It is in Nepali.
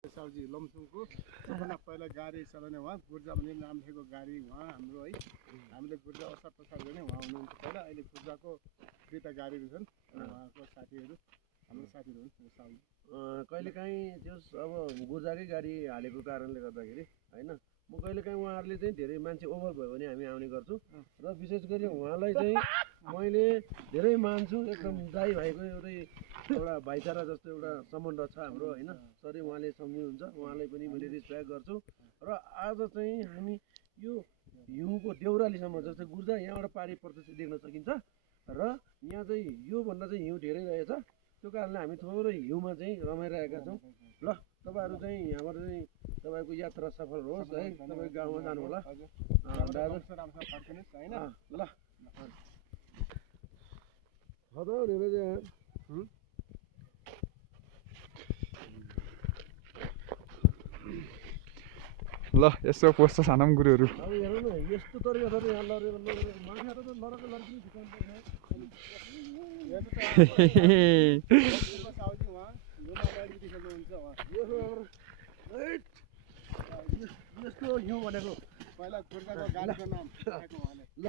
साउजी लमसुङको सबभन्दा पहिला गाडी चलाउने उहाँ गुर्जा भन्ने नाम लेखेको गाडी उहाँ हाम्रो है हामीले गुर्जा असार प्रसार गर्ने उहाँ हुनुहुन्छ पहिला अहिले गुर्जाको दुईवटा गाडीहरू छन् उहाँको साथीहरू हाम्रो साथीहरू हुन् साउजी कहिलेकाहीँ त्यो अब गुर्जाकै गाडी हालेको कारणले गर्दाखेरि होइन म कहिलेकाहीँ उहाँहरूले चाहिँ धेरै मान्छे ओभर भयो भने हामी आउने गर्छौँ र विशेष गरी उहाँलाई चाहिँ मैले धेरै मान्छु एकदम दाइ भाइको एउटा भाइचारा जस्तो एउटा सम्बन्ध छ हाम्रो होइन सरी उहाँले सम्झिनुहुन्छ उहाँलाई पनि मैले रिस्पेक्ट गर्छु र आज चाहिँ हामी यो हिउँको देउरालीसम्म जस्तै गुर्जा यहाँबाट पारि प्रत्यक्ष देख्न सकिन्छ र यहाँ चाहिँ योभन्दा चाहिँ हिउँ धेरै रहेछ त्यो कारणले हामी थोरै हिउँमा चाहिँ रमाइरहेका छौँ ल तपाईँहरू चाहिँ यहाँबाट चाहिँ तपाईँको यात्रा सफल होस् है तपाईँ गाउँमा जानु होला दाजु ल ल यसो पोस्छ सानम गुरुहरू अब हेर्नु न यस्तो तरिका छ यहाँ लडेर माथि त लडक लड्किने ठिकान साउजी उहाँ हिउँमा दिइसक्नुहुन्छ उहाँ यस्तो हिउँ भनेको पहिला गुर्जाको गाडीको नाम लेखेको उहाँले ल